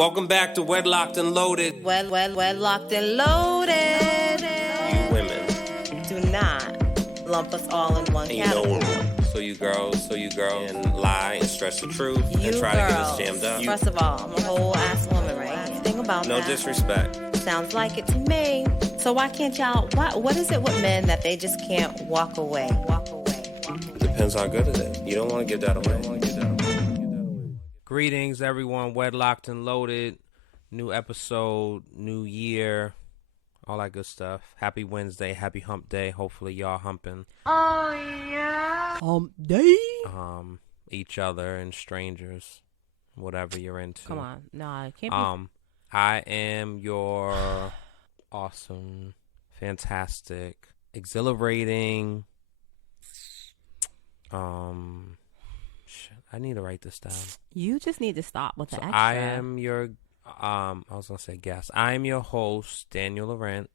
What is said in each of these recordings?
Welcome back to Wedlocked and Loaded. Wedlocked and loaded. You women. Do not lump us all in one category. So you girls, and lie and stretch the truth You and try girls. to get us jammed up. First of all, I'm a whole ass woman, right? Think about No that. disrespect. Sounds like it to me. So why can't y'all? What is it with men that they just can't walk away? Depends how good it is. You don't want to give that away. Greetings, everyone. Wedlocked and Loaded. New episode, new year, all that good stuff. Happy Wednesday, happy hump day. Hopefully y'all humping. Oh, yeah. Hump day? Each other and strangers, whatever you're into. Come on. No, it can't be. I am your awesome, fantastic, exhilarating, shit, I need to write this down. You just need to stop with the extra. I am your, I was going to say guest. I am your host, Daniel Laurent,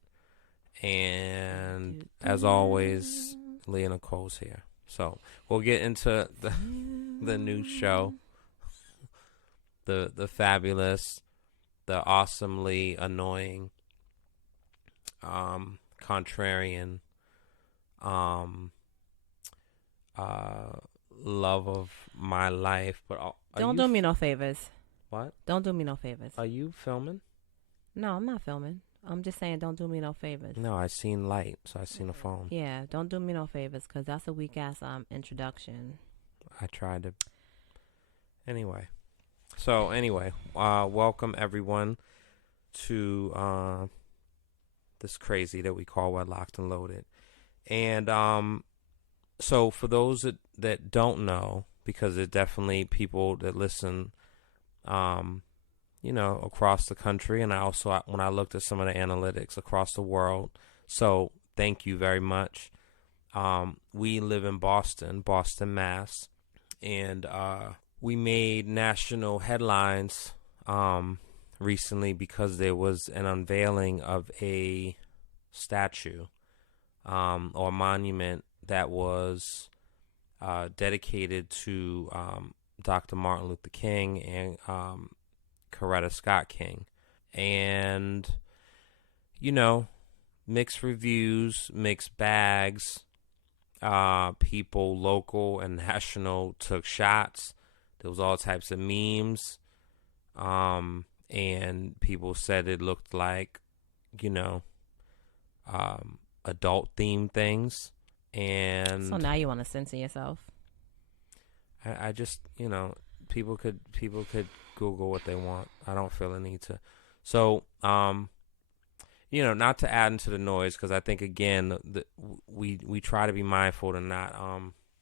and as always, Leah Nicole's here. So we'll get into the new show, the fabulous, the awesomely annoying, contrarian, love of my life. But don't do me no favors. What? Don't do me no favors. Are you filming? No, I'm not filming. I'm just saying don't do me no favors. No, I seen light, so I seen a phone. Yeah, don't do me no favors because that's a weak ass introduction. I tried to. Anyway. Welcome everyone to this crazy that we call Wedlocked and Loaded. And so for those that don't know, because there's definitely people that listen across the country, and I also, when I looked at some of the analytics across the world, so thank you very much. We live in Boston, Mass, and we made national headlines recently because there was an unveiling of a statue or monument that was dedicated to Dr. Martin Luther King and Coretta Scott King. And, mixed reviews, mixed bags. People local and national took shots. There was all types of memes. And people said it looked like, adult themed things. And so now you want to censor yourself? I just, people could Google what they want. I don't feel a need to. So, not to add into the noise, because I think, again, we try to be mindful to not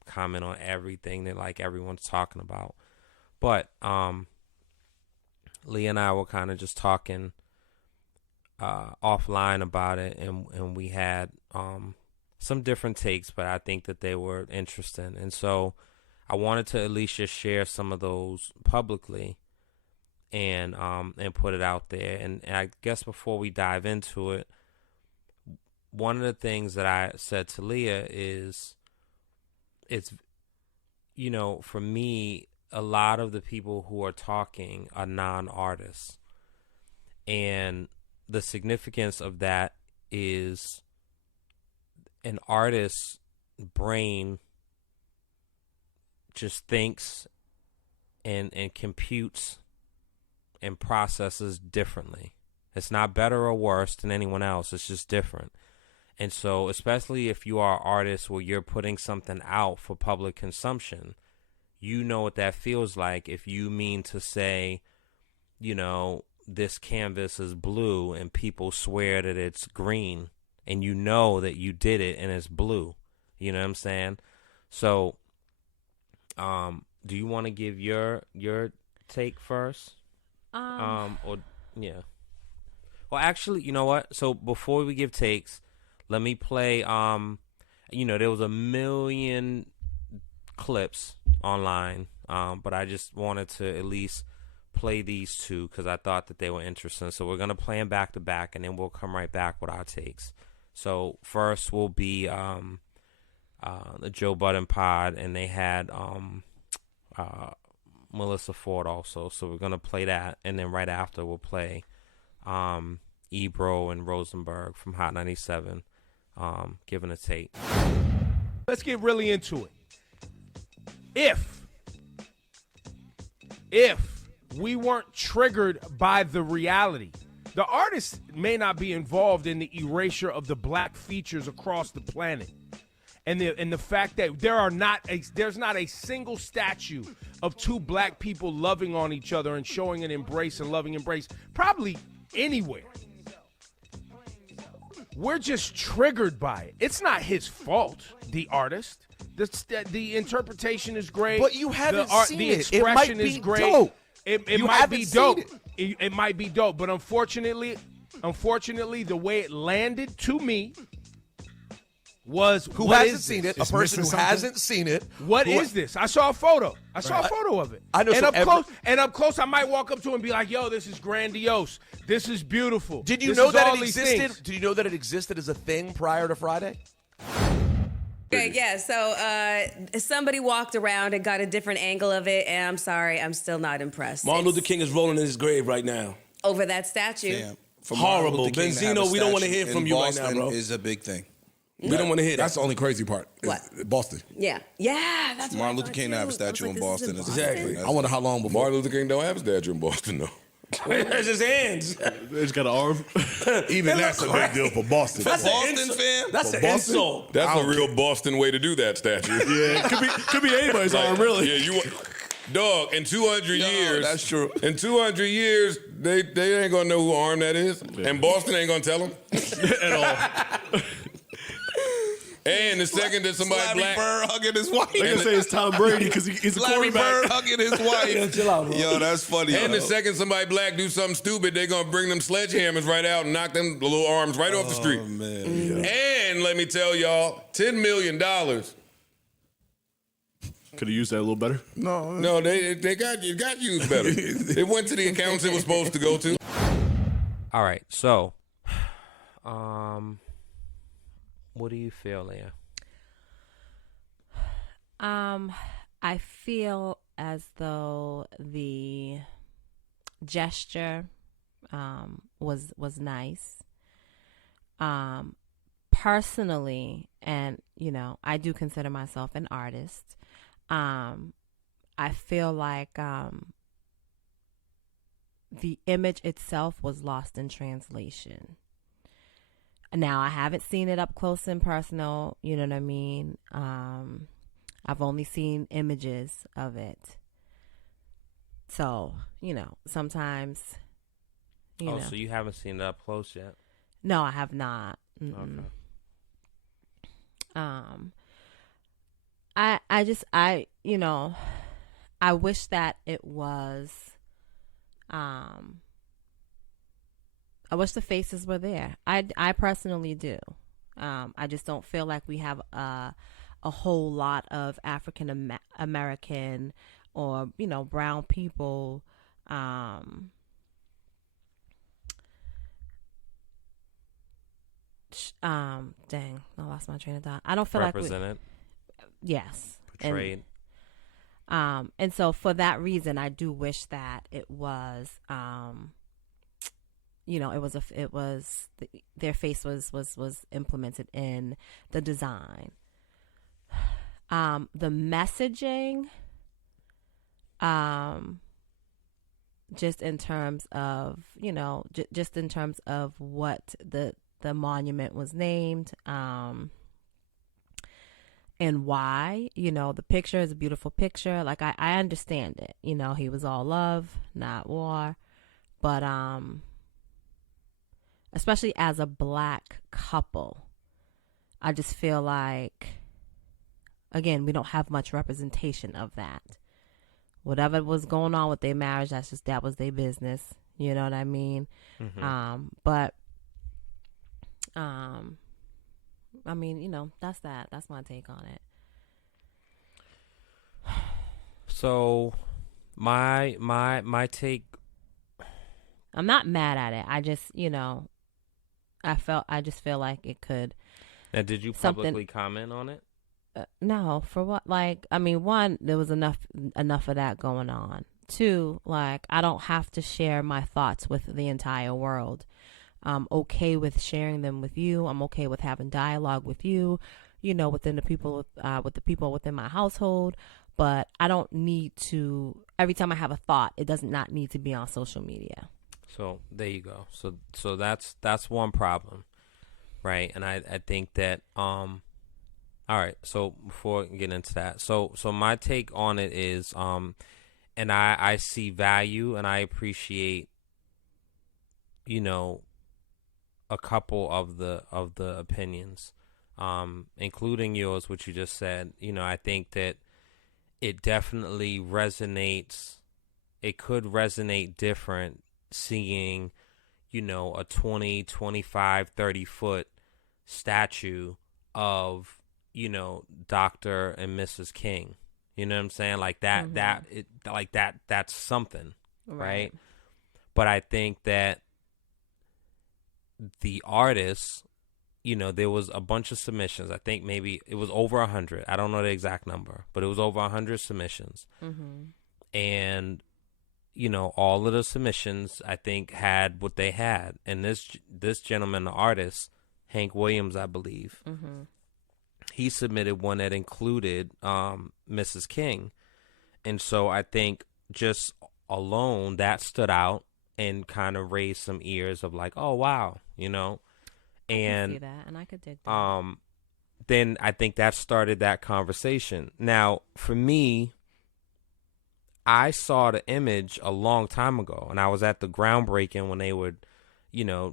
comment on everything that, like, everyone's talking about. But Lee and I were kind of just talking offline about it, and we had some different takes, but I think that they were interesting. And so I wanted to at least just share some of those publicly and put it out there. And I guess before we dive into it, one of the things that I said to Leah is, it's, for me, a lot of the people who are talking are non-artists. And the significance of that is an artist's brain just thinks and computes and processes differently. It's not better or worse than anyone else. It's just different. And so, especially if you are an artist where you're putting something out for public consumption, you know what that feels like if you mean to say, this canvas is blue and people swear that it's green, and you know that you did it and it's blue. You know what I'm saying? So, do you want to give your take first? Or yeah. Well, actually, you know what? So before we give takes, let me play. There was a million clips online, but I just wanted to at least play these two because I thought that they were interesting. So we're gonna play them back to back, and then we'll come right back with our takes. So first will be the Joe Budden pod, and they had Melissa Ford also, so we're gonna play that, and then right after we'll play Ebro and Rosenberg from Hot 97, Giving a Take. Let's get really into it. If we weren't triggered by the reality, the artist may not be involved in the erasure of the black features across the planet. And the fact that there's not a single statue of two black people loving on each other and showing an embrace and loving embrace, probably anywhere. We're just triggered by it. It's not his fault, the artist. The interpretation is great. But you haven't seen the it. expression It might is be great. dope. It You might haven't be seen dope. it. It might be dope, but unfortunately, the way it landed to me was Who hasn't seen it? A person who hasn't seen it. What is this? I saw a photo. I saw a photo of it. I know. And up close, I might walk up to it and be like, "Yo, this is grandiose. This is beautiful." Did you This know is that all it these existed? things. Did you know that it existed as a thing prior to Friday? Okay, yeah, so somebody walked around and got a different angle of it, and I'm sorry, I'm still not impressed. Martin Luther King is rolling in his grave right now. Over that statue. Damn. For Horrible. Martin Luther King to have Benzino, a we don't wanna statue hear from in you right Boston now, bro. Is a big thing. We don't want to hear that. That's the only crazy part. What? Boston. Yeah. Yeah, that's what I Martin Luther thought, King too. to have I a was statue like, in this is Boston. Exactly. I wonder how long before. Martin Luther King don't have a statue in Boston, though. That's his hands. He's got an arm. Even that's a big deal for Boston. That's Boston an insult. fan. That's For an Boston? insult. That's a real Boston way to do that statue. Yeah, could be anybody's arm, really. Yeah, dog. In 200 years, that's true. In 200 years, they ain't gonna know who arm that is, and Boston ain't gonna tell them At all. And the second that somebody Larry black, Bird hugging his wife. They're gonna say it's Tom Brady because he's a Larry quarterback. Bird hugging his wife. Chill out, bro. Yo, that's funny. and yo. the second somebody black do something stupid, they gonna bring them sledgehammers right out and knock them little arms right off the street. Oh, man. And let me tell y'all, $10 million. Could have used that a little better. No, they got used better. It went to the accounts it was supposed to go to. All right, so, what do you feel, Leah? I feel as though the gesture was nice. Personally, and I do consider myself an artist. I feel like the image itself was lost in translation. Now, I haven't seen it up close and personal, you know what I mean? I've only seen images of it. So, sometimes, so you haven't seen it up close yet? No, I have not. Mm-mm. Okay. I wish that it was, I wish the faces were there. I personally do. I just don't feel like we have a whole lot of African American or brown people dang, I lost my train of thought. I don't feel represented, yes, portrayed. And so for that reason, I do wish that it was their face was implemented in the design. The messaging, just in terms of, just in terms of what the monument was named, and why, the picture is a beautiful picture. Like, I understand it. He was all love, not war. But, especially as a black couple, I just feel like, again, we don't have much representation of that. Whatever was going on with their marriage, that was their business. You know what I mean? Mm-hmm. I mean, that's that. That's my take on it. So, my take. I'm not mad at it. I just, I just feel like it could. Now, did you publicly comment on it? No, for what? Like, I mean, one, there was enough of that going on. Two, like, I don't have to share my thoughts with the entire world. I'm okay with sharing them with you. I'm okay with having dialogue with you, within the people, with the people within my household. But I don't need to, every time I have a thought, it does not need to be on social media. So there you go. So that's one problem, right? And I think that all right. So before I get into that, so my take on it is and I see value and I appreciate, a couple of the opinions, including yours, which you just said. I think that it definitely resonates. It could resonate different seeing, a 20, 25, 30 foot statue of, Dr. and Mrs. King. You know what I'm saying? Like that, Mm-hmm. that's something, right? Right. But I think that the artists, there was a bunch of submissions. I think maybe it was over 100. I don't know the exact number, but it was over 100 submissions. Mm-hmm. And, all of the submissions, I think, had what they had. And this gentleman, the artist, Hank Williams, I believe, Mm-hmm. he submitted one that included Mrs. King. And so I think just alone that stood out and kind of raised some ears of like, oh, wow, and I can see that, and I could dig that. then I think that started that conversation. Now, for me, I saw the image a long time ago, and I was at the groundbreaking when they were,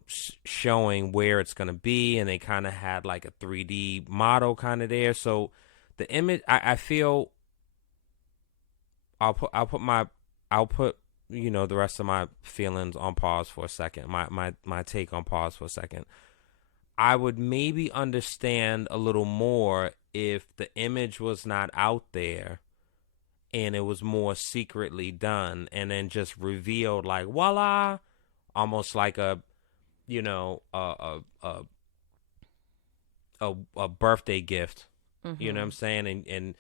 showing where it's going to be, and they kind of had like a 3D model kind of there. So the image, I feel I'll put the rest of my feelings on pause for a second, my take on pause for a second. I would maybe understand a little more if the image was not out there and it was more secretly done and then just revealed like voila, almost like a birthday gift. Mm-hmm. You know what I'm saying? And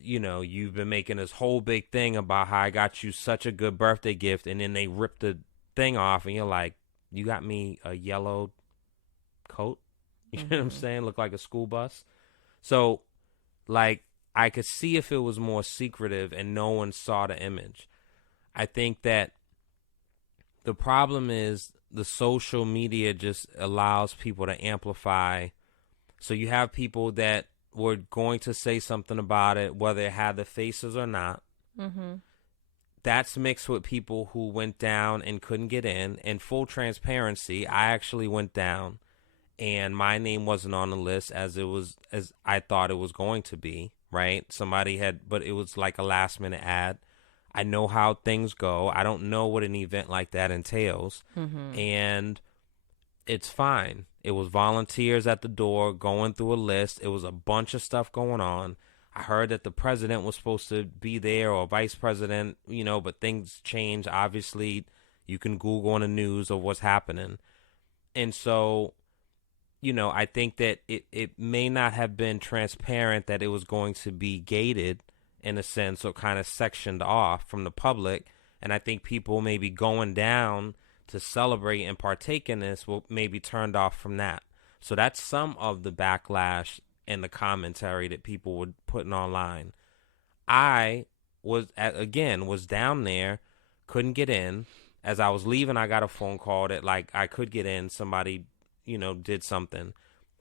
you've been making this whole big thing about how I got you such a good birthday gift, and then they rip the thing off and you're like, you got me a yellow coat. You know what I'm saying? Look like a school bus. So like I could see if it was more secretive and no one saw the image. I think that the problem is the social media just allows people to amplify. So you have people that were going to say something about it, whether it had the faces or not. Mm-hmm. That's mixed with people who went down and couldn't get in. In full transparency, I actually went down and my name wasn't on the list as I thought it was going to be, right? Somebody had, but it was like a last minute ad. I know how things go. I don't know what an event like that entails. Mm-hmm. And it's fine. It was volunteers at the door going through a list. It was a bunch of stuff going on. I heard that the president was supposed to be there or vice president, but things change. Obviously, you can Google on the news of what's happening. And so, I think that it may not have been transparent that it was going to be gated in a sense or kind of sectioned off from the public. And I think people may be going down to celebrate and partake in this will maybe turned off from that. So that's some of the backlash and the commentary that people were putting online. I was down there, couldn't get in. As I was leaving, I got a phone call that like I could get in. Somebody, did something,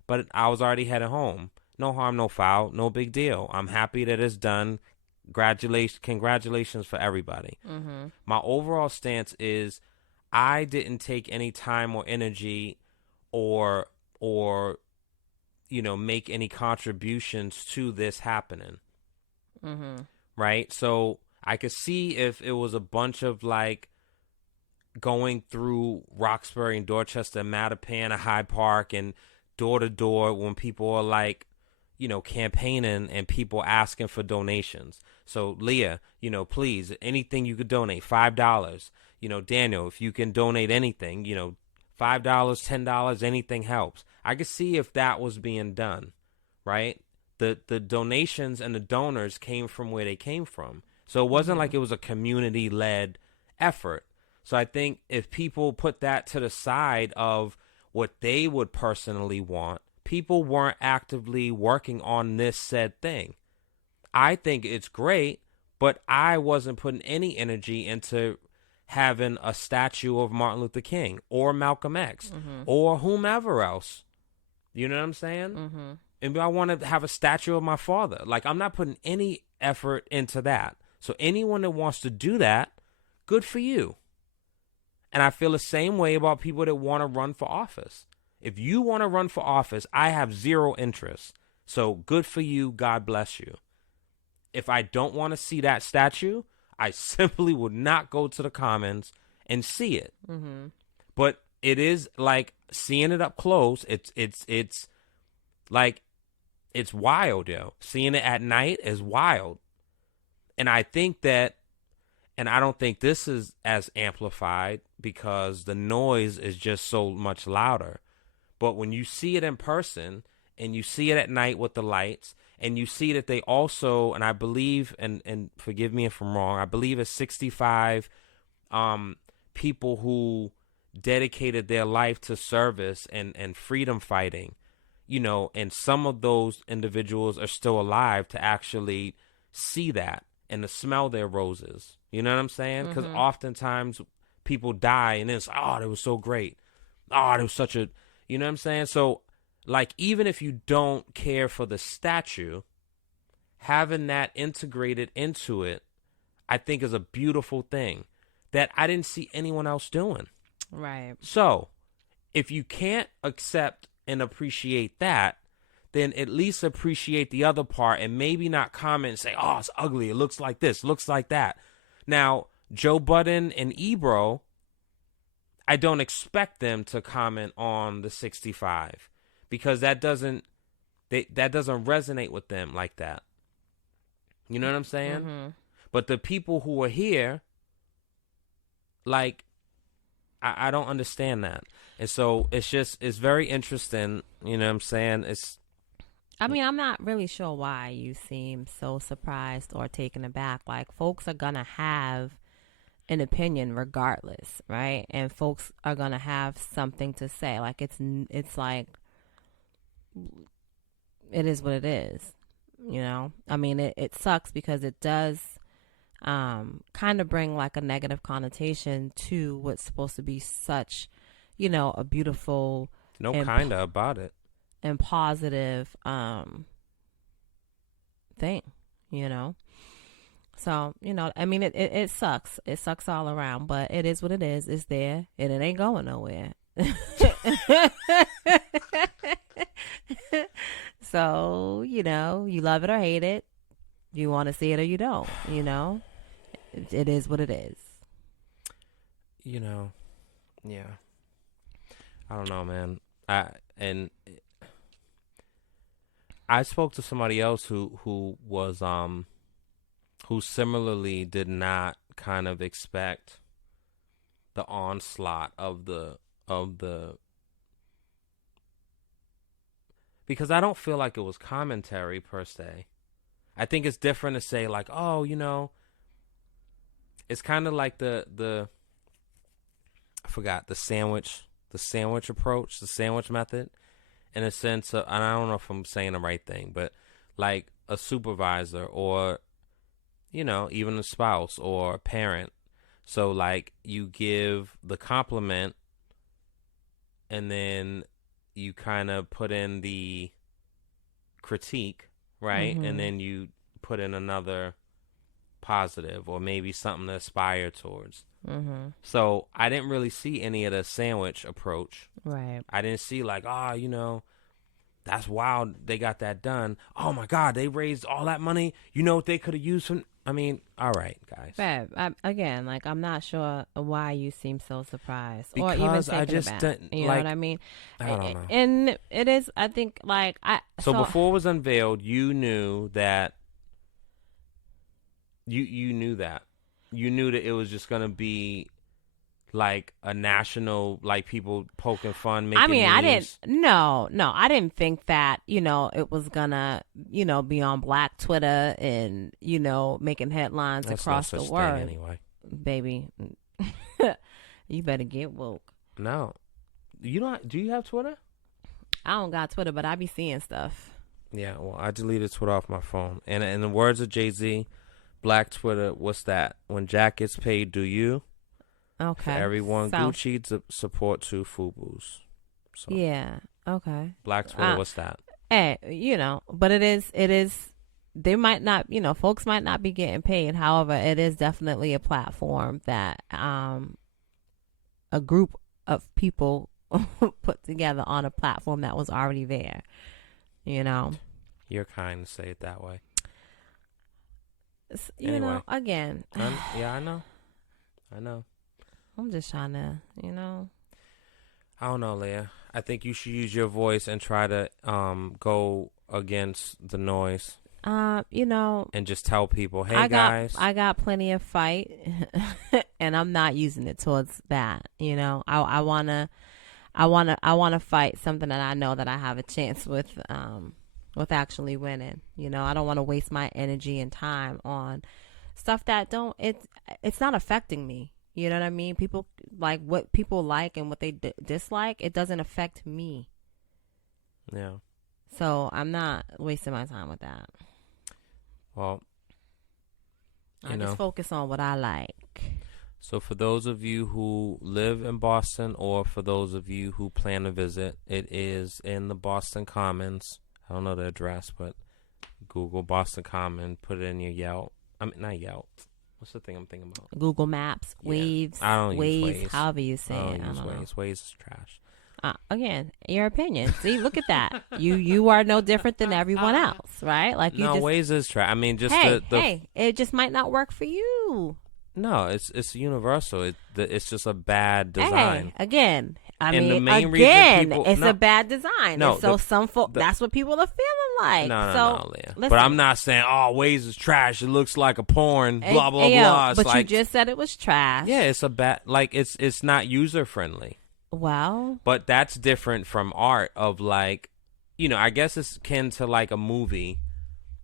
but I was already headed home. No harm, no foul, no big deal. I'm happy that it's done. Congratulations for everybody. Mm-hmm. My overall stance is I didn't take any time or energy or make any contributions to this happening. Mm-hmm. Right? So I could see if it was a bunch of like going through Roxbury and Dorchester and Mattapan and Hyde Park and door to door when people are like, campaigning and people asking for donations. So Leah, please, anything you could donate, $5. Daniel, if you can donate anything, $5, $10, anything helps. I could see if that was being done, right? the donations and the donors came from where they came from. So it wasn't like it was a community-led effort. So I think if people put that to the side of what they would personally want, people weren't actively working on this said thing. I think it's great, but I wasn't putting any energy into having a statue of Martin Luther King or Malcolm X or whomever else. You know what I'm saying? Mm-hmm. And I want to have a statue of my father. Like, I'm not putting any effort into that. So anyone that wants to do that, good for you. And I feel the same way about people that want to run for office. If you want to run for office, I have zero interest. So good for you. God bless you. If I don't want to see that statue, I simply would not go to the comments and see it. Mm-hmm. But it is like seeing it up close. It's like, it's wild, yo. Seeing it at night is wild. And I think that, and I don't think this is as amplified because the noise is just so much louder. But when you see it in person and you see it at night with the lights, and you see that they also, and I believe, and forgive me if I'm wrong, I believe it's 65 people who dedicated their life to service and freedom fighting, you know, and some of those individuals are still alive to actually see that and to smell their roses. You know what I'm saying? Because oftentimes people die and it's, oh, that was so great. Oh, that was such a, you know what I'm saying? So, like, even if you don't care for the statue, having that integrated into it, I think is a beautiful thing that I didn't see anyone else doing. Right. So, if you can't accept and appreciate that, then at least appreciate the other part and maybe not comment and say, oh, it's ugly. It looks like this, looks like that. Now, Joe Budden and Ebro, I don't expect them to comment on the 65 because that doesn't resonate with them like that. You know what I'm saying? Mm-hmm. But the people who are here, like, I don't understand that. And so it's very interesting. You know what I'm saying? I mean, I'm not really sure why you seem so surprised or taken aback. Like, folks are going to have an opinion regardless, right? And folks are going to have something to say. Like, it's like, it is what it is, you know? I mean, it sucks because it does kind of bring like a negative connotation to what's supposed to be such, you know, a beautiful about it and positive thing, you know. So, you know, I mean, it sucks. It sucks all around, but it is what it is. It's there and it ain't going nowhere. So, you know, you love it or hate it. You want to see it or you don't, you know. It is what it is. You know, yeah. I don't know, man. I spoke to somebody else who was who similarly did not kind of expect the onslaught of the because I don't feel like it was commentary per se. I think it's different to say like, oh, you know, it's kind of like the I forgot the sandwich approach, the sandwich method, in a sense of, and I don't know if I'm saying the right thing, but like a supervisor or, you know, even a spouse or a parent. So like you give the compliment and then you kind of put in the critique, right? Mm-hmm. And then you put in another positive or maybe something to aspire towards. Mm-hmm. So I didn't really see any of the sandwich approach. Right. I didn't see like, oh, you know, that's wild. They got that done. Oh my God, they raised all that money. You know what they could have used from? I mean, all right, guys. Babe, again, like I'm not sure why you seem so surprised Because or even taken I just aback. didn't, You like, know what I mean? I don't know. And it is, I think, like So before it was unveiled, you knew that. You knew that. You knew that it was just gonna be like a national, like people poking fun, making I mean, I memes. I didn't think that, it was gonna, be on Black Twitter and, making headlines That's across no the such world. thing anyway. Baby, you better get woke. No. You don't, do you have Twitter? I don't got Twitter, but I be seeing stuff. Yeah, well, I deleted Twitter off my phone. And in the words of Jay-Z, Black Twitter, what's that? When Jack gets paid, do you? Okay. For everyone, So- Gucci to support to FUBUs. So, Yeah. Okay. Black Twitter, what's that? Hey, but it is. They might not, folks might not be getting paid. However, it is definitely a platform that a group of people put together on a platform that was already there. You're kind to say it that way. Anyway. Again. Yeah, I know. I'm just trying to, I don't know, Leah. I think you should use your voice and try to go against the noise. And just tell people, hey, guys. I got plenty of fight, and I'm not using it towards that. I wanna fight something that I know that I have a chance with actually winning. I don't want to waste my energy and time on stuff that it's not affecting me. You know what I mean? People like what people like and what they dislike. It doesn't affect me. Yeah. So I'm not wasting my time with that. Well, I just focus on what I like. So for those of you who live in Boston, or for those of you who plan to visit, it is in the Boston Commons. I don't know the address, but Google Boston Common, put it in your Yelp. I mean, not Yelp. What's the thing I'm thinking about? Google Maps, Waves, I don't use Waze, Waze. however you say I it. don't I use don't know. Waze. Waze is trash. Again, your opinion. See, look at that. You are no different than everyone else, right? Like you No, just Waze is trash. I mean, just hey, it just might not work for you. No, it's universal. It's just a bad design. Hey, again, And the main reason people- it's no. a bad design. No, And so the- that's what people are feeling like. No, Leah. Listen, But I'm not saying, Waze is trash. It looks like a porn. Hey, Blah blah hey, yo, blah. It's but like, you just said it was trash. yeah, it's a bad. Like it's not user friendly. Well, But that's different from art of like, I guess it's akin to like a movie.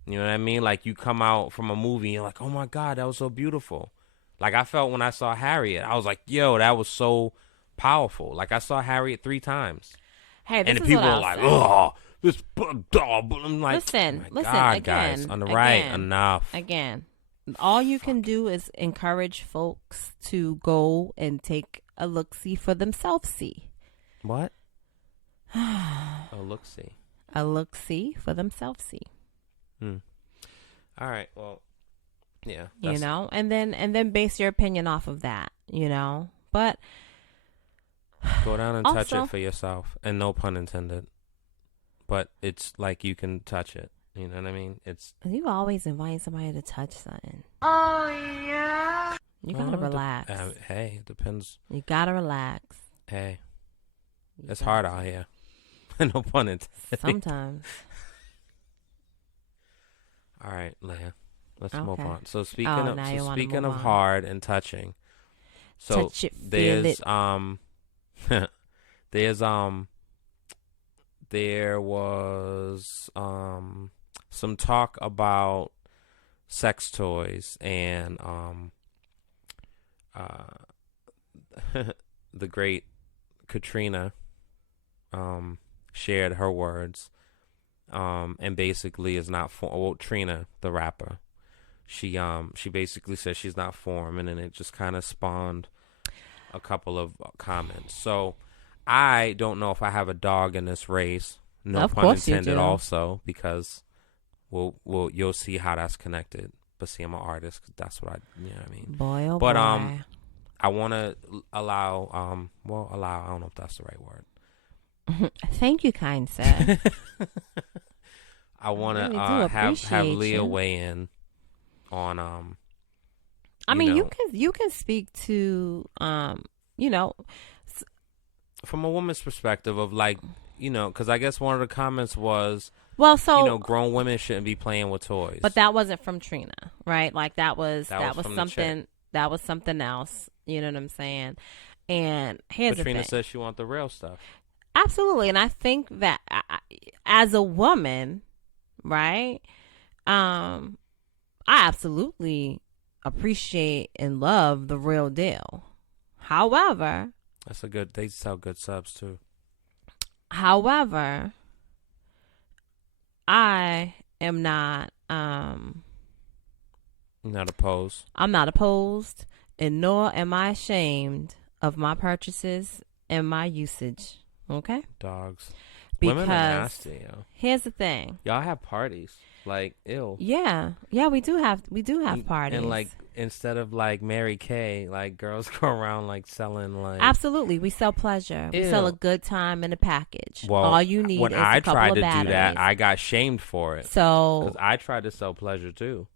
You know what I mean? Like you come out from a movie and you're like, oh my God, that was so beautiful. Like I felt when I saw Harriet. I was like, yo, that was so powerful. Like I saw Harriet 3 times. hey, this And the is people what are I'll like, say. oh, this, I'm like, Listen, oh my listen, God, again, guys, on the right, again, enough. Again, all you can do is encourage folks to go and take a look-see for themselves. See What? Oh, look, see. a look-see for themselves. See. All right, well, yeah. And then base your opinion off of that. But Go down and touch Also- it for yourself, and no pun intended. But it's like you can touch it. You know what I mean? It's you always invite somebody to touch something. Oh yeah. You gotta relax. Hey, it depends. You gotta relax. Hey, You it's gotta- hard out here. No pun intended. Sometimes. All right, Leah. Let's move Okay. on. So now you wanna speaking move of on. hard and touching, so Touch it, feel there's it. there was some talk about sex toys and the great Katrina shared her words and basically is not Trina, the rapper, she basically said she's not for him, and then it just kind of spawned a couple of comments. So I don't know if I have a dog in this race. No Of pun course you intended. do. Also, because you'll see how that's connected. But see, I'm an artist. 'Cause that's what you know what I mean. Boy, oh But boy. I want to allow I don't know if that's the right word. Thank you, kind sir. I want to really do have appreciate Leah you. weigh in on I mean, know, you can speak to from a woman's perspective of like, because I guess one of the comments was, well, so grown women shouldn't be playing with toys. but that wasn't from Trina, right? Like that was That was from the something chick. that was something else. You know what I'm saying? And here's the Trina thing. says she wants the real stuff. Absolutely. And I think that as a woman, right, I absolutely appreciate and love the real deal. However, They sell good subs too. However, I am not Not opposed. I'm not opposed, and nor am I ashamed of my purchases and my usage. Okay? Dogs. Because Women are nasty, yo. Here's the thing. Y'all have parties. Like, ew. Yeah, we do have parties. And like, instead of like Mary Kay, like girls go around like selling like. Absolutely, we sell pleasure. We sell a Ew. good time in a package. Well, all you need when is I a couple tried of to batteries. do that, I got shamed for it. So, because I tried to sell pleasure too.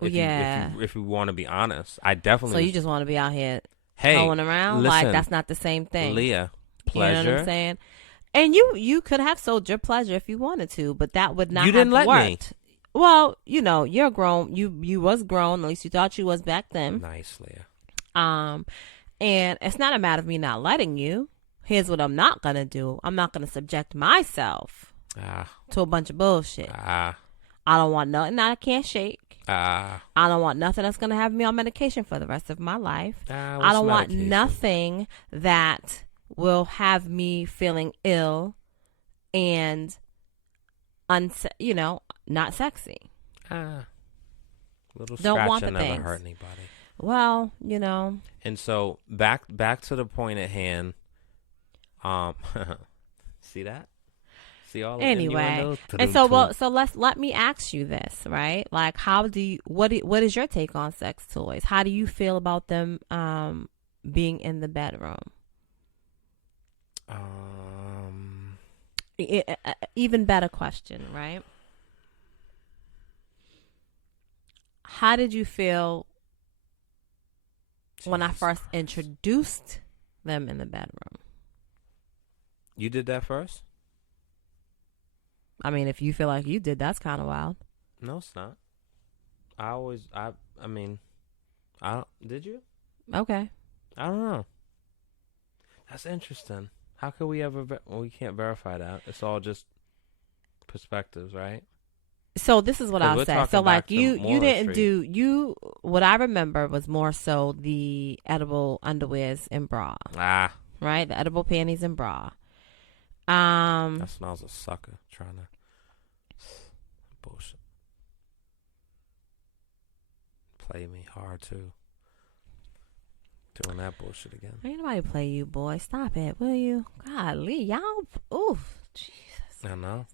If you want to be honest, I definitely. So you just want to be out here hey, going around listen, like that's not the same thing. Leah, pleasure. You know what I'm saying? And you could have sold your pleasure if you wanted to, but that would not You have didn't let worked. me. Well, you're grown. You was grown. At least you thought you was back then. Nice, Leah. And it's not a matter of me not letting you. Here's what I'm not gonna do. I'm not gonna subject myself to a bunch of bullshit. I don't want nothing that I can't shake. I don't want nothing that's gonna have me on medication for the rest of my life. I don't want nothing that will have me feeling ill and not sexy. Little Don't want the scratching never things. hurt anybody. Well, And so back to the point at hand. See that? See all the anyway. innuendo? And so let me ask you this, right? Like, what is your take on sex toys? How do you feel about them being in the bedroom? Even better question, right? How did you feel when I first introduced them in the bedroom? You did that first? I mean, if you feel like you did, that's kind of wild. No, it's not. Did you? Okay. I don't know. That's interesting. How could we ever? We can't verify that. It's all just perspectives, right? So this is what I'll say. So like you didn't Street. do what I remember was more so the edible underwears and bra. Right? The edible panties and bra. That smells a sucker trying to bullshit. Play me hard too. Doing that bullshit again. Ain't nobody play you, boy. Stop it, will you? Golly, y'all. Oof, Jesus. I know.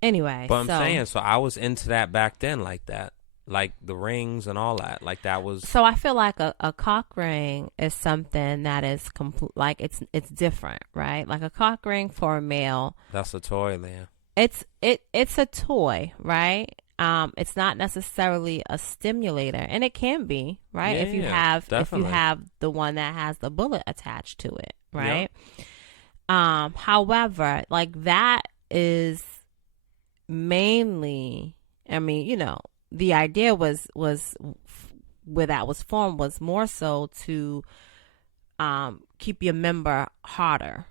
Anyway, but I'm saying, so I was into that back then, like that, like the rings and all that, like that was. So I feel like a cock ring is something that is like it's different, right? Like a cock ring for a male. That's a toy, Leah. It's a toy, right? It's not necessarily a stimulator, and it can be, right? Yeah, if you definitely. have the one that has the bullet attached to it, right? Yep. However, like that is mainly, I mean, the idea was where that was formed was more so to keep your member harder.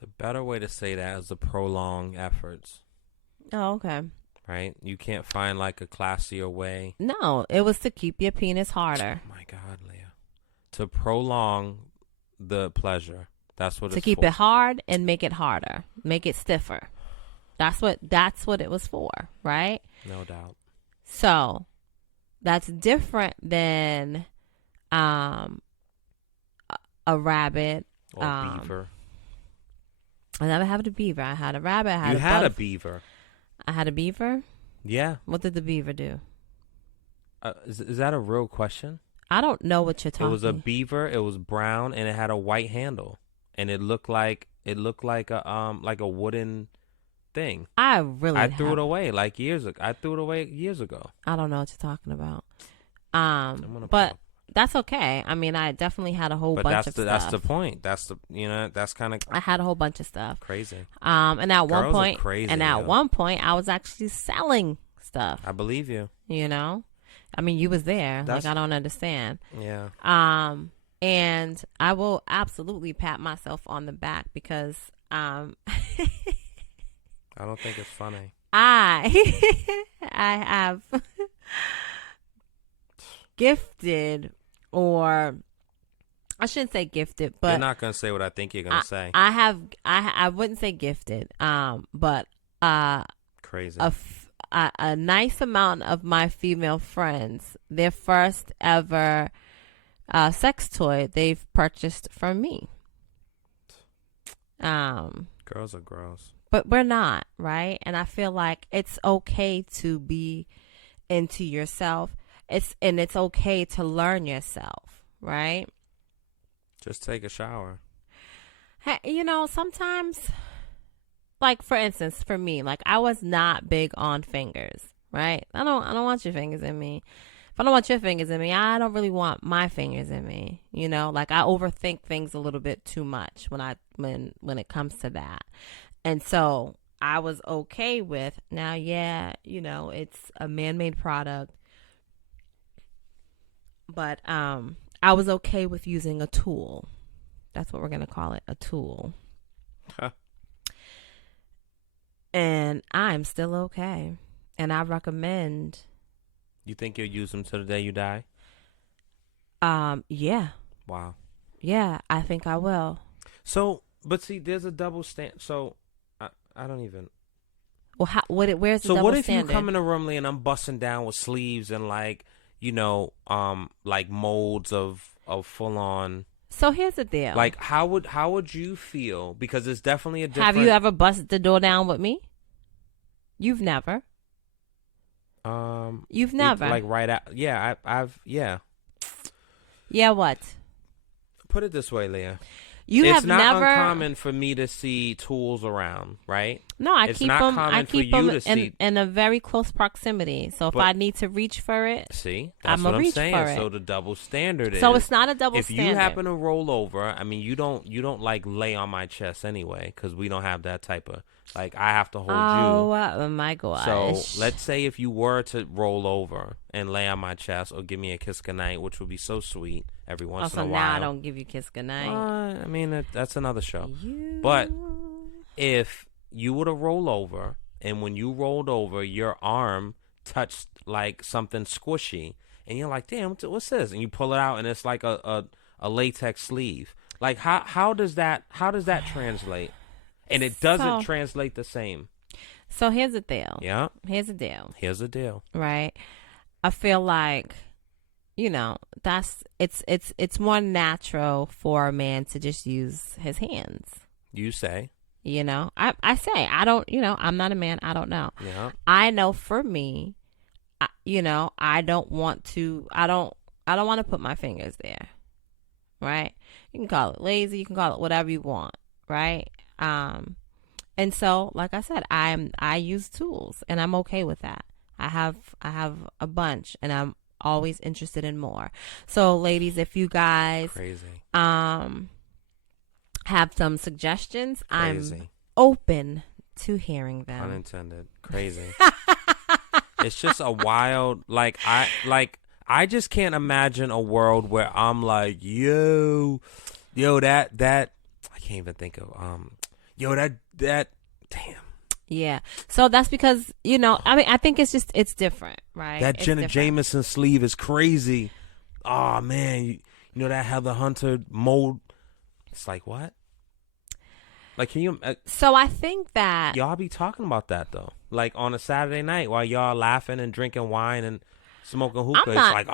The better way to say that is the prolonged efforts. Oh, okay. Right? You can't find like a classier way. No, it was to keep your penis harder. Oh my God, Leah. To prolong the pleasure. That's what to it's keep for. it hard and make it harder, make it stiffer. That's what it was for, right? No doubt. So that's different than a rabbit or beaver. I never had a beaver. I had a rabbit. I had you had a beaver. I had a beaver? Yeah. What did the beaver do? Is that a real question? I don't know what you're talking. It was a beaver. It was brown and it had a white handle, and it looked like a wooden thing. I threw it away years ago. I threw it away years ago. I don't know what you're talking about. But that's okay. I mean, I definitely had a whole bunch of stuff. That's the point. That's kind of. I had a whole bunch of stuff. Crazy. And at Girls one point, are crazy, one point, I was actually selling stuff. I believe you. I mean, you was there. That's- Like, I don't understand. Yeah. And I will absolutely pat myself on the back because I don't think it's funny. I have gifted, or I shouldn't say gifted, but You're not gonna say what I think you're gonna say. I wouldn't say gifted, but Crazy. a nice amount of my female friends, their first ever sex toy they've purchased from me. Girls are gross. But we're not, right? And I feel like it's okay to be into yourself. It's okay to learn yourself, right? Just take a shower. Hey, you know, sometimes, like for instance, for me, like I was not big on fingers, right? I don't want your fingers in me. If I don't want your fingers in me, I don't really want my fingers in me. You know, like I overthink things a little bit too much when it comes to that. And so I was okay with, now, yeah, you know, it's a man-made product, but I was okay with using a tool. That's what we're going to call it, a tool. Huh. And I'm still okay. And I recommend. You think you'll use them till the day you die? Yeah. Wow. Yeah, I think I will. So, but see, there's a double standard. So, I don't even. Well, where's the so double what if standard? you come in a room and I'm busting down with sleeves and like, you know, like molds of full on. So here's the deal. Like, how would you feel? Because it's definitely a different. Have you ever busted the door down with me? You've never. You've never. Like right out. Yeah, I've. Yeah. Yeah. What? Put it this way, Leah. It's have never. It's not uncommon for me to see tools around, right? No, I it's keep not them. Common I keep for you them to see. in a very close proximity. So if I need to reach for it, see, that's I'm what gonna I'm reach saying. for it. So the double standard is. So it's not a double if standard. If you happen to roll over, I mean, you don't like lay on my chest anyway, because we don't have that type of like I have to hold you. Oh my gosh! So let's say if you were to roll over and lay on my chest or give me a kiss goodnight, which would be so sweet every once in a while. So now I don't give you kiss goodnight. I mean, that's another show. But if you were to roll over, and when you rolled over, your arm touched like something squishy, and you're like, "Damn, what's this?" And you pull it out, and it's like a latex sleeve. Like how does that translate? And it doesn't translate the same. So here's the deal. Yeah. Here's the deal. Here's the deal. Right. I feel like, you know, it's more natural for a man to just use his hands. You say. You know, I say, I don't, you know, I'm not a man. I don't know. Yeah. I know for me, you know, I don't want to put my fingers there. Right. You can call it lazy. You can call it whatever you want. Right. And so, like I said, I use tools and I'm okay with that. I have a bunch and I'm always interested in more. So ladies, if you guys have some suggestions, I'm open to hearing them. Unintended. Crazy. It's just a wild, I just can't imagine a world where I'm like, yo, that I can't even think of that damn. Yeah. So that's because, you know, I mean, I think it's different, right? That Jenna Jameson sleeve is crazy. Oh man, you know that Heather Hunter mold. It's like what? Like, can you? So I think that y'all be talking about that though, like on a Saturday night while y'all laughing and drinking wine and smoking hookah. It's like,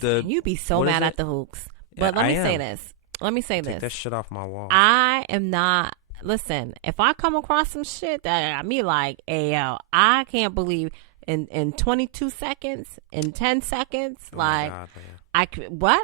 the you be so mad at the hooks. But let me say this. Take that shit off my wall. I am not. Listen, if I come across some shit that got me like, hey, yo, I can't believe in 22 seconds, in 10 seconds, like, I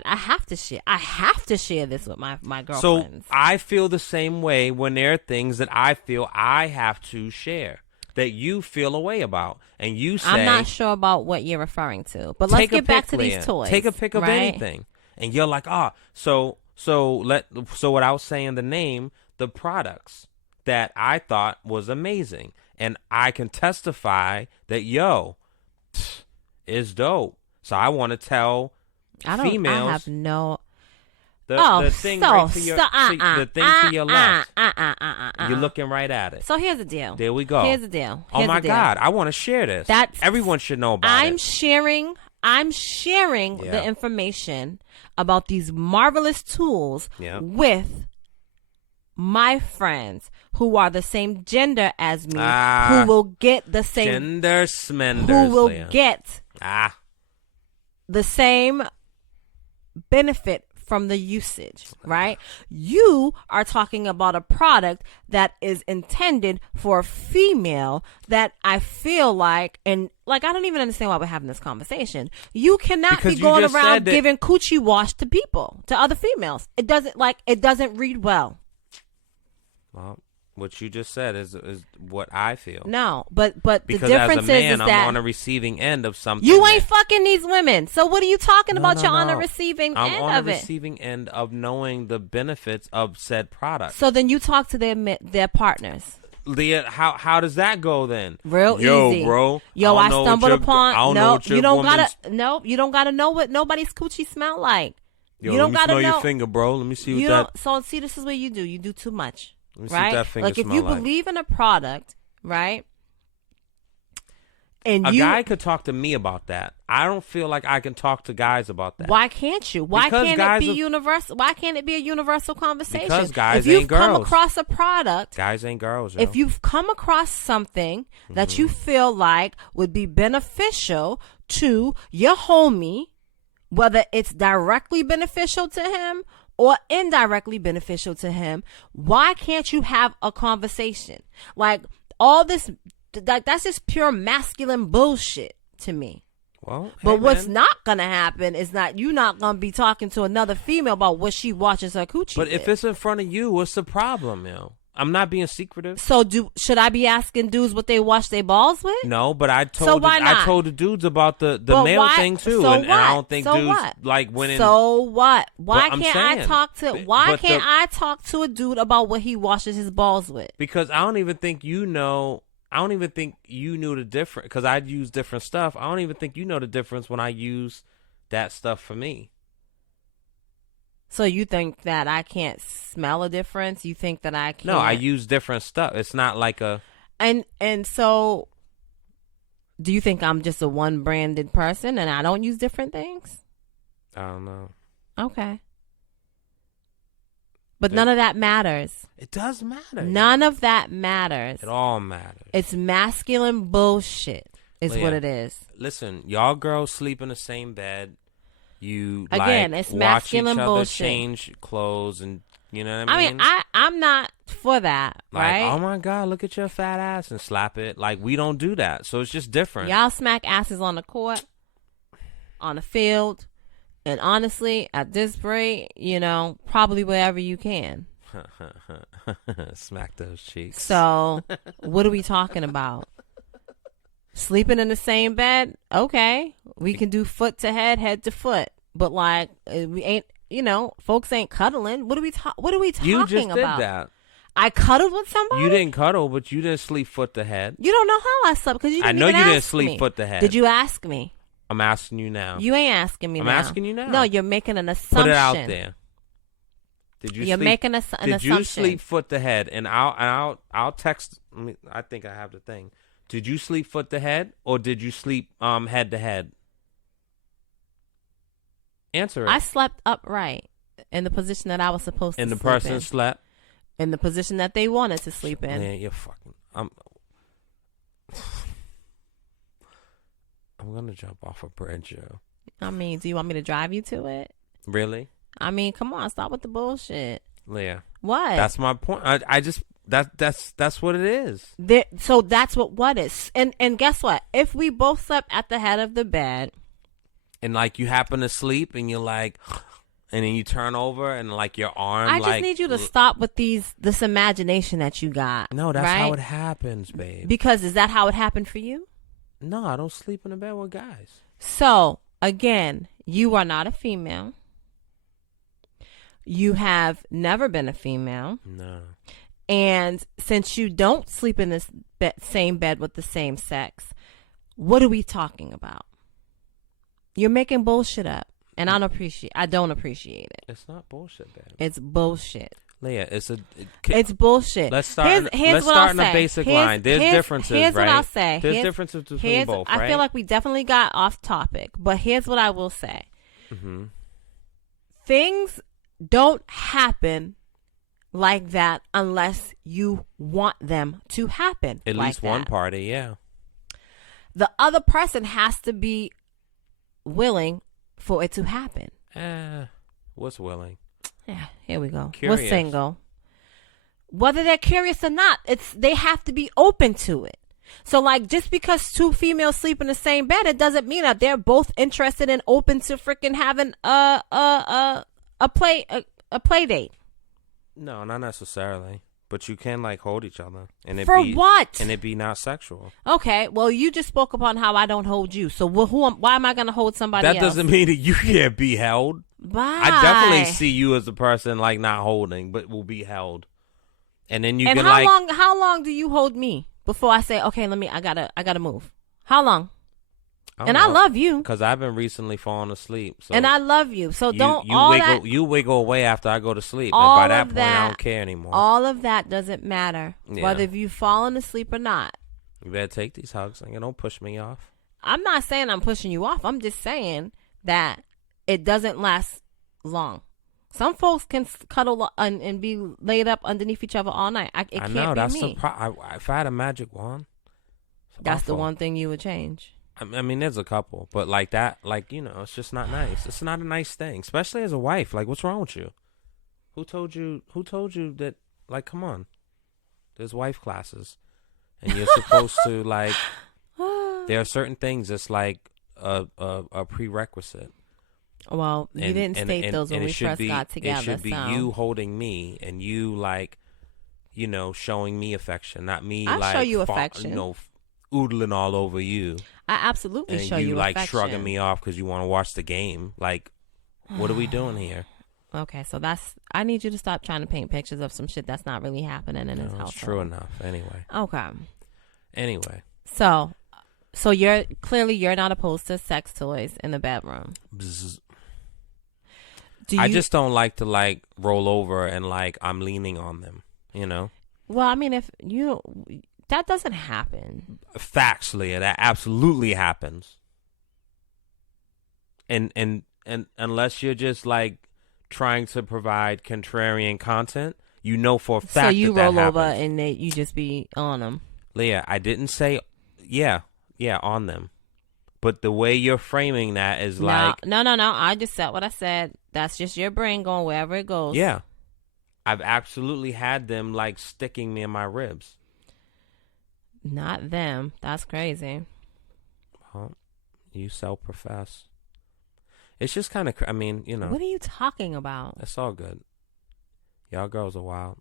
have to share. I have to share this with my girlfriends. So I feel the same way when there are things that I feel I have to share that you feel a way about, and you say, I'm not sure about what you're referring to, but let's get back to these toys. Take a pic of anything, and you're like, so without saying the name, the products that I thought was amazing, and I can testify that it's dope. So I want to tell females. I have no. The thing right to your, the thing to your left. You're looking right at it. So here's the deal. There we go. Here's the deal. Oh my God, I want to share this. Everyone should know about it. I'm sharing the information about these marvelous tools with my friends who are the same gender as me, who will get the same gender smenders, who will get the same benefit from the usage, right? You are talking about a product that is intended for a female that I feel like, and like, I don't even understand why we're having this conversation. You cannot be going around giving coochie wash to people, to other females. It doesn't read well. Well, what you just said is what I feel. No, but because the difference as a man, is that I'm on the receiving end of something. You ain't fucking these women. So what are you talking about? You're on the receiving end of it. I'm on the receiving end of knowing the benefits of said product. So then you talk to their partners. Leah, how does that go then? Real easy. Yo, bro. I stumbled upon. You don't gotta know what nobody's coochie smell like. Yo, you don't let me gotta smell know your finger, bro. Let me see what that. So see, this is what you do. You do too much. Let me see right? what that finger like if smell you like. believe in a product, right? And a guy could talk to me about that. I don't feel like I can talk to guys about that. Why can't you? Why because can't it be universal? Why can't it be a universal conversation? Because guys if you've ain't girls. come across a product, guys ain't girls. Yo. If you've come across something that you feel like would be beneficial to your homie, whether it's directly beneficial to him or indirectly beneficial to him, why can't you have a conversation? Like all this, that's just pure masculine bullshit to me. Well, but what's not gonna happen is you're not gonna be talking to another female about what she watches her coochie. But with. if it's in front of you, what's the problem, yo? I'm not being secretive. So should I be asking dudes what they wash their balls with? No, but I told so why not? I told the dudes about the but male why, thing too, so and I don't think so dudes what? like winning. So what? Why I'm can't saying, I talk to? Why can't I talk to a dude about what he washes his balls with? Because I don't even think you know. I don't even think you knew the difference. Because I use different stuff. I don't even think you know the difference when I use that stuff for me. So you think that I can't smell a difference? You think that I can't? No, I use different stuff. It's not like a. And so, do you think I'm just a one branded person and I don't use different things? I don't know. Okay. But none of that matters. It does matter. None of that matters. It all matters. It's masculine bullshit is Leah, what it is. Listen, y'all girls sleep in the same bed. You again, like, it's watch masculine each other bullshit. Change clothes, and you know what I mean. I'm not for that, like, right? Oh my God, look at your fat ass and slap it. Like we don't do that, so it's just different. Y'all smack asses on the court, on the field, and honestly, at this rate, probably wherever you can. Smack those cheeks. So, what are we talking about? Sleeping in the same bed? Okay. We can do foot to head to foot. But like we ain't, folks ain't cuddling. What are we talking about? You just did that. I cuddled with somebody? You didn't cuddle, but you didn't sleep foot to head. You don't know how I slept because you didn't I know even you ask didn't sleep me. foot to head. Did you ask me? I'm asking you now. You ain't asking me now. I'm asking you now. No, you're making an assumption. Put it out there. Did you? You're making an assumption. Did you sleep foot to head? And I'll text. I think I have the thing. Did you sleep foot to head or did you sleep head to head? Answer it. I slept upright in the position that I was supposed to sleep in. And the person slept? In the position that they wanted to sleep in. Man, you're fucking... I'm going to jump off a bridge, yo. I mean, do you want me to drive you to it? Really? I mean, come on, stop with the bullshit. Leah. What? That's my point. I just... That's what it is. So that's what is. And guess what? If we both slept at the head of the bed, and like you happen to sleep and you're like, and then you turn over and like your arm. I just need you to stop with this imagination that you got. No, that's right? how it happens, babe. Because is that how it happened for you? No, I don't sleep in a bed with guys. So again, you are not a female. You have never been a female. No. And since you don't sleep in this same bed with the same sex, what are we talking about? You're making bullshit up, and I don't appreciate it. It's not bullshit, babe. It's bullshit. Leah, it's bullshit. Let's start. Let's start in a basic line. There's differences, here's right? what I'll say. There's differences between both, right? I feel like we definitely got off topic, but here's what I will say. Mm-hmm. Things don't happen like that unless you want them to happen. At least one party, yeah. The other person has to be willing for it to happen. What's willing? Yeah, here we go. Curious. We're single. Whether they're curious or not, they have to be open to it. So, like, just because two females sleep in the same bed, it doesn't mean that they're both interested and open to freaking having a play date. No, not necessarily. But you can like hold each other, and what? And it be not sexual. Okay, well, you just spoke upon how I don't hold you. So, why am I going to hold somebody else? That doesn't mean that you can't be held. Bye. I definitely see you as a person like not holding, but will be held. And then you can how long do you hold me before I say, okay, I gotta move? How long? I love you because I've been recently falling asleep. So and I love you. So you wiggle away after I go to sleep, and by that point I don't care anymore. All of that doesn't matter, yeah. Whether you've fallen asleep or not. You better take these hugs and don't push me off. I'm not saying I'm pushing you off. I'm just saying that it doesn't last long. Some folks can cuddle and be laid up underneath each other all night. It can't know be that's me. If I had a magic wand, that's the one thing you would change. I mean, there's a couple, but like that, it's just not nice. It's not a nice thing, especially as a wife. Like, what's wrong with you? Who told you that? Like, come on, there's wife classes, and you're supposed to like. There are certain things that's like a prerequisite. Well, you didn't state those when we first got together. It should be you holding me and you showing me affection, not me. I show you affection. Oodling all over you. I absolutely show you like affection. Shrugging me off because you want to watch the game. Like, what are we doing here? Okay, so I need you to stop trying to paint pictures of some shit that's not really happening in his house. True enough. Anyway. Okay. Anyway. So you're not opposed to sex toys in the bedroom. Bzz. I just don't like to roll over and I'm leaning on them, Well, I mean, that doesn't happen. Factually, that absolutely happens. And unless you're just trying to provide contrarian content, for a fact. So you that roll happens. over and you just be on them. Leah, I didn't say yeah, on them. But the way you're framing that is No. I just said what I said. That's just your brain going wherever it goes. Yeah. I've absolutely had them sticking me in my ribs. Not them. That's crazy. Well, you self-profess. It's just kind of, What are you talking about? It's all good. Y'all girls are wild.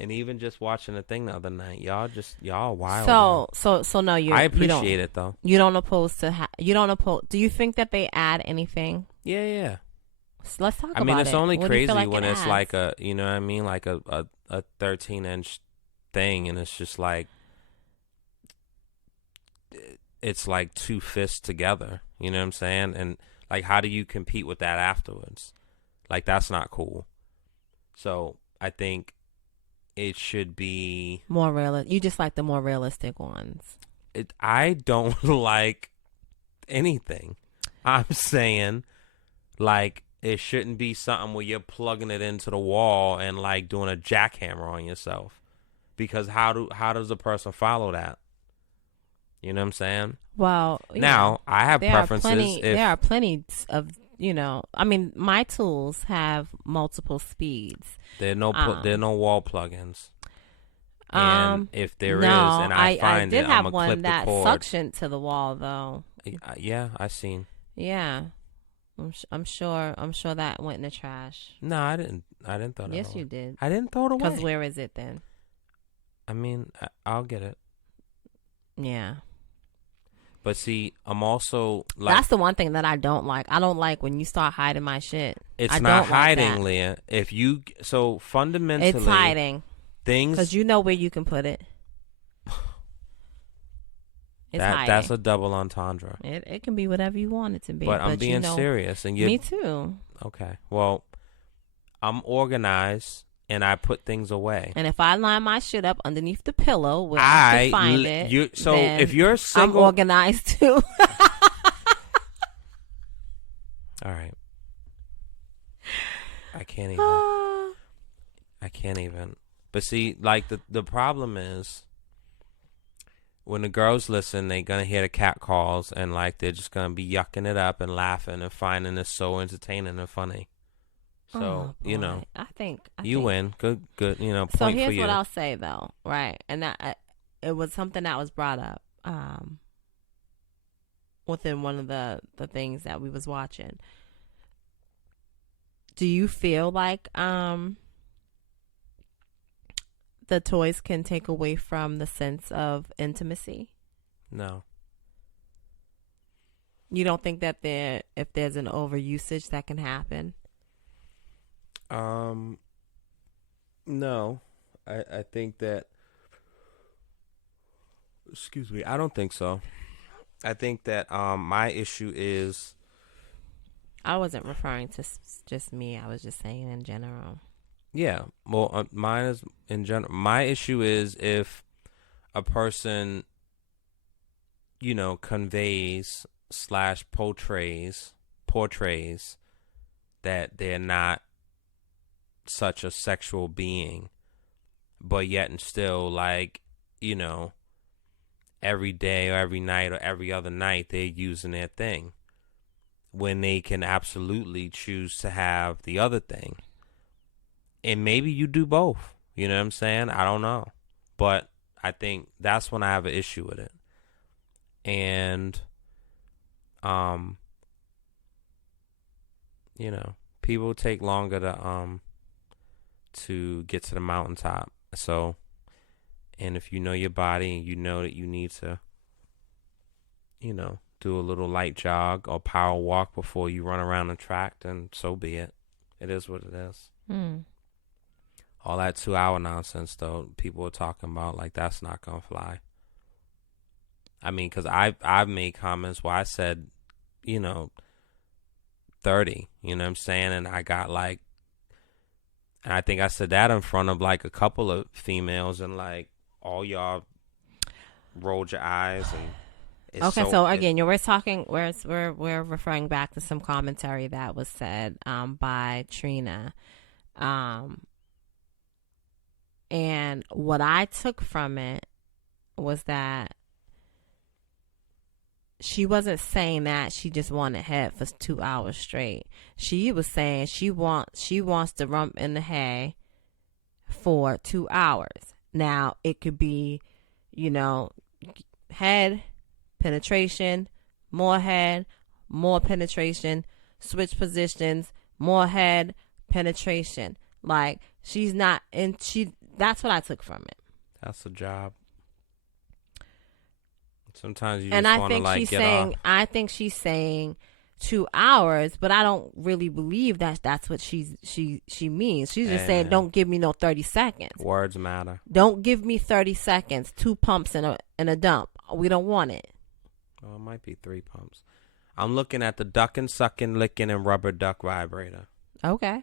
And even just watching the thing the other night, y'all wild. So no, I appreciate it though. You don't oppose do you think that they add anything? Yeah. So let's talk about it. I mean, it's only crazy when it's adds? like a 13-inch thing, and it's just it's like two fists together. You know what I'm saying? And how do you compete with that afterwards? That's not cool. So I think it should be more realistic. You just like the more realistic ones. I don't like anything. I'm saying it shouldn't be something where you're plugging it into the wall and doing a jackhammer on yourself, because how does a person follow that? You know what I'm saying? Well, now I have preferences. There are plenty of I mean, my tools have multiple speeds. There are no wall plugins. And if there is, and I find did it, have I'm one clip that the cord. suctioned to the wall though. Yeah, I seen. Yeah, I'm sure that went in the trash. No, I didn't throw it away. Yes, you did. I didn't throw it away. Because where is it then? I mean, I'll get it. Yeah. But see, I'm also that's the one thing that I don't like. I don't like when you start hiding my shit. It's not hiding, Leah. If you fundamentally, it's hiding things because you know where you can put it. It's That's a double entendre. It can be whatever you want it to be. But I'm being serious, and me too. Okay. Well, I'm organized, and I put things away. And if I line my shit up underneath the pillow where I can find it, so then if you're single, I'm organized too. All right. I can't even. But see, like the problem is, when the girls listen, they're gonna hear the cat calls, and like they're just gonna be yucking it up and laughing and finding it so entertaining and funny. So I think you win. Good. Point so for here's you. what I'll say though, right? And it was something that was brought up within one of the things that we was watching. Do you feel like the toys can take away from the sense of intimacy? No. You don't think that if there's an overusage that can happen? No. I think that. Excuse me. I don't think so. I think that my issue is. I wasn't referring to just me. I was just saying in general. Yeah, well, mine is in general. My issue is if a person, conveys / portrays that they're not such a sexual being, but yet and still, like, every day or every night or every other night they're using their thing, when they can absolutely choose to have the other thing. And maybe you do both. You know what I'm saying? I don't know. But I think that's when I have an issue with it. And, people take longer to get to the mountaintop. So, and if you know your body and you know that you need to, do a little light jog or power walk before you run around the track, then so be it. It is what it is. All that 2-hour nonsense, though, people are talking about, like, that's not going to fly. I mean, because I've made comments where I said, 30, you know what I'm saying? And I got, like, and I think I said that in front of, like, a couple of females, and, like, all y'all rolled your eyes. And okay, so again, we're referring back to some commentary that was said by Trina. And what I took from it was that she wasn't saying that she just wanted head for 2 hours straight. She was saying she wants to rump in the hay for 2 hours. Now, it could be, head, penetration, more head, more penetration, switch positions, more head, penetration. Like, that's what I took from it. That's a job. Sometimes you and just I want to, think like, she's get saying, off. I think she's saying 2 hours, but I don't really believe that's what she means. She's just saying, don't give me no 30 seconds. Words matter. Don't give me 30 seconds. 2 pumps and a dump. We don't want it. Well, it might be 3 pumps. I'm looking at the ducking, sucking, licking, and rubber duck vibrator. Okay.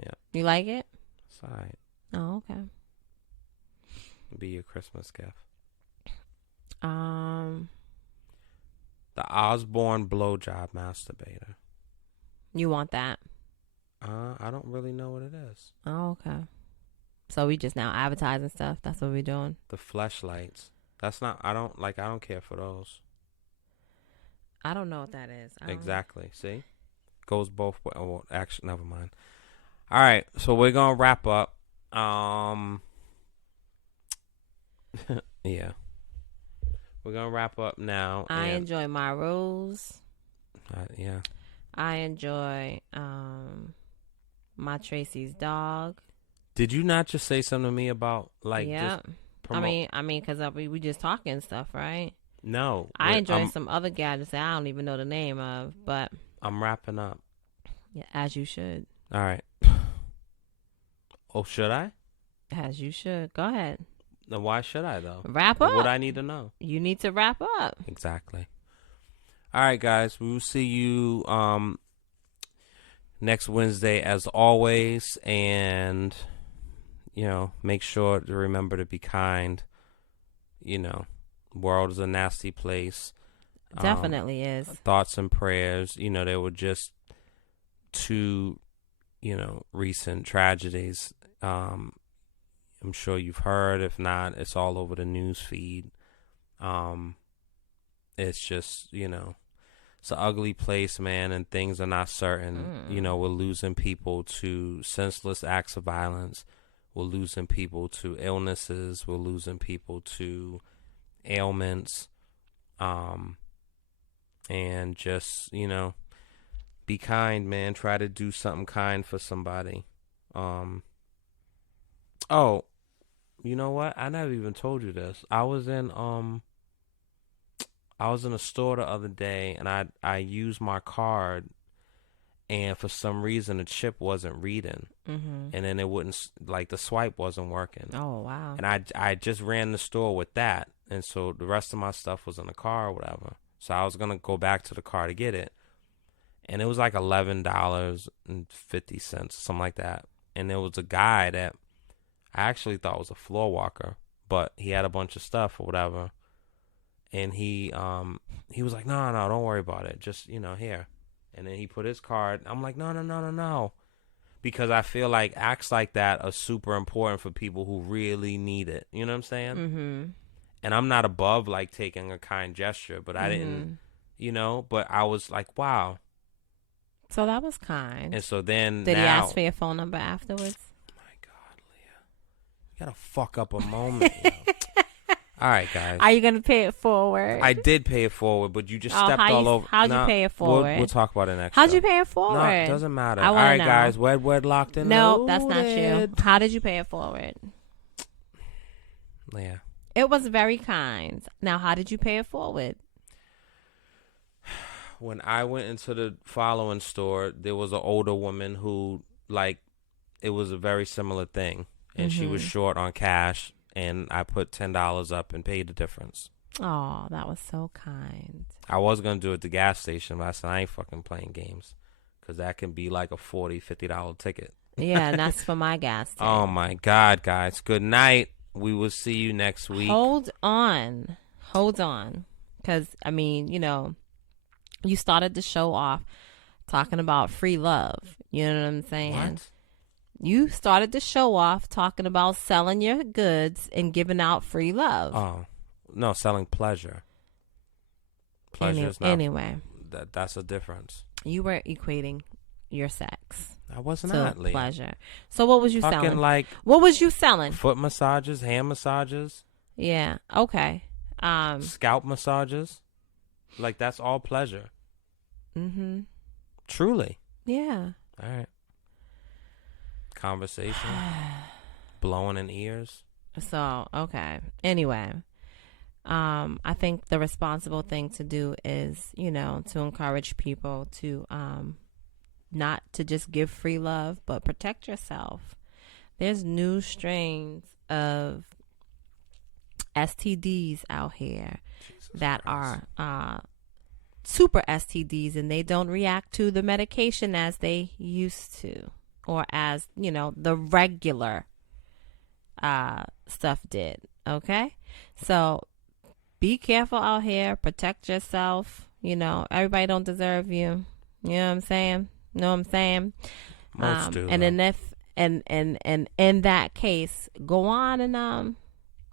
Yeah. You like it? It's all right. Oh, okay. It'll be your Christmas gift. The Osborne blowjob masturbator. You want that? I don't really know what it is. Oh, okay. So we just now advertising stuff. That's what we're doing. The fleshlights. That's not. I don't care for those. I don't know what that is. Exactly. See, goes both ways. Oh, actually, never mind. All right, so we're gonna wrap up. Yeah, we're gonna wrap up now. I enjoy my rose. Yeah. I enjoy my Tracy's dog. Did you not just say something to me about, like, yeah? just promote? I mean, because we just talking stuff, right? No, I enjoy some other gadgets that I don't even know the name of, but I'm wrapping up. Yeah, as you should. All right. Oh, should I? As you should. Go ahead. Then why should I though? Wrap up. What I need to know. You need to wrap up. Exactly. All right, guys. We will see you next Wednesday as always, and make sure to remember to be kind. World is a nasty place. Definitely is. Thoughts and prayers. They were just 2 recent tragedies. I'm sure you've heard. If not, it's all over the news feed. It's just, it's an ugly place, man, and things are not certain. We're losing people to senseless acts of violence. We're losing people to illnesses. We're losing people to ailments. And just, be kind, man. Try to do something kind for somebody. Oh, you know what? I never even told you this. I was in a store the other day, and I used my card, and for some reason the chip wasn't reading, and then it wouldn't, like, the swipe wasn't working. Oh wow! And I just ran the store with that, and so the rest of my stuff was in the car or whatever. So I was gonna go back to the car to get it, and it was like $11.50, something like that. And there was a guy that I actually thought was a floor walker, but he had a bunch of stuff or whatever. And he was like, no, don't worry about it. Just, here. And then he put his card. I'm like, no. Because I feel like acts like that are super important for people who really need it. You know what I'm saying? Mm-hmm. And I'm not above, like, taking a kind gesture, but I didn't, but I was like, wow. So that was kind. And so then Did now, he ask for your phone number afterwards? My God, Leah. You got to fuck up a moment, yo. All right, guys. Are you going to pay it forward? I did pay it forward, but you just stepped all over. How'd you pay it forward? We'll talk about it next How'd show. you pay it forward? No, it doesn't matter. I All wanna right, know. guys. WEDLocked and No, that's not you. loaded. How did you pay it forward? Yeah. It was very kind. Now, how did you pay it forward? When I went into the following store, there was an older woman who, like, it was a very similar thing. And she was short on cash. And I put $10 up and paid the difference. Oh, that was so kind. I was going to do it at the gas station, but I said, I ain't fucking playing games. Because that can be like a $40, $50 ticket. Yeah, and that's for my gas tank. Oh, my God, guys. Good night. We will see you next week. Hold on. Because, I mean, you started the show off talking about free love. You know what I'm saying? What? You started the show off talking about selling your goods and giving out free love. Oh, no, selling pleasure. Pleasure is not. Anyway. That's a difference. You were equating your sex. I was to not, Leah. pleasure. So what was you Fucking selling? like what was you selling? foot massages, hand massages. Yeah. Okay. Scalp massages. Like, that's all pleasure. Mm-hmm. Truly. Yeah. All right. Conversation. Blowing in ears. So, okay. Anyway, I think the responsible thing to do is, to encourage people to not to just give free love, but protect yourself. There's new strains of STDs out here that are super STDs, and they don't react to the medication as they used to, or as, the regular stuff did. Okay? So be careful out here. Protect yourself. Everybody don't deserve you. You know what I'm saying? Most do. And then and in that case, go on and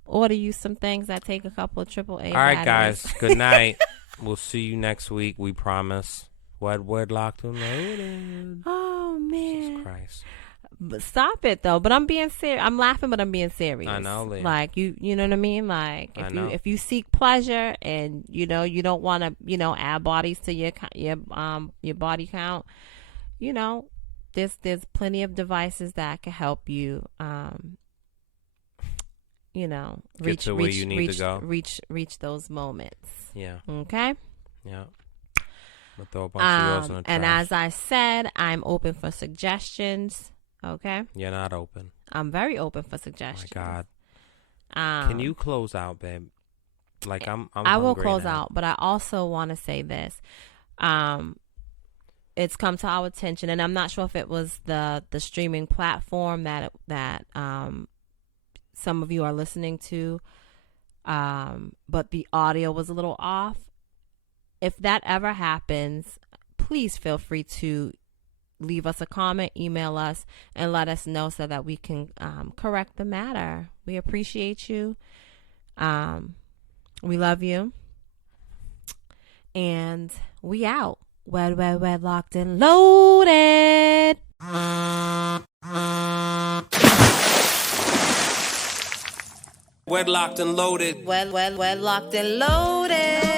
order you some things that take a couple of AAA. All right, batteries. guys. Good night. We'll see you next week. We promise. WEDLocked and loaded. Oh man. Jesus Christ. But stop it though. But I'm being serious. I'm laughing, but I'm being serious. I know, Leah. Like you know what I mean. Like if you seek pleasure and you don't want to add bodies to your body count, there's plenty of devices that can help you. Get to where you need to go. Reach those moments. Yeah. Okay. Yeah. We'll throw a bunch of yours in the trash. And as I said, I'm open for suggestions. Okay. You're not open. I'm very open for suggestions. Oh my God. Can you close out, babe? Like I'm I will hungry close now. out, but I also want to say this. It's come to our attention, and I'm not sure if it was the streaming platform that some of you are listening to, but the audio was a little off. If that ever happens, please feel free to leave us a comment, email us, and let us know so that we can correct the matter. We appreciate you. We love you. And we out. Wedlocked and loaded. Wedlocked and loaded. Wedlocked and loaded.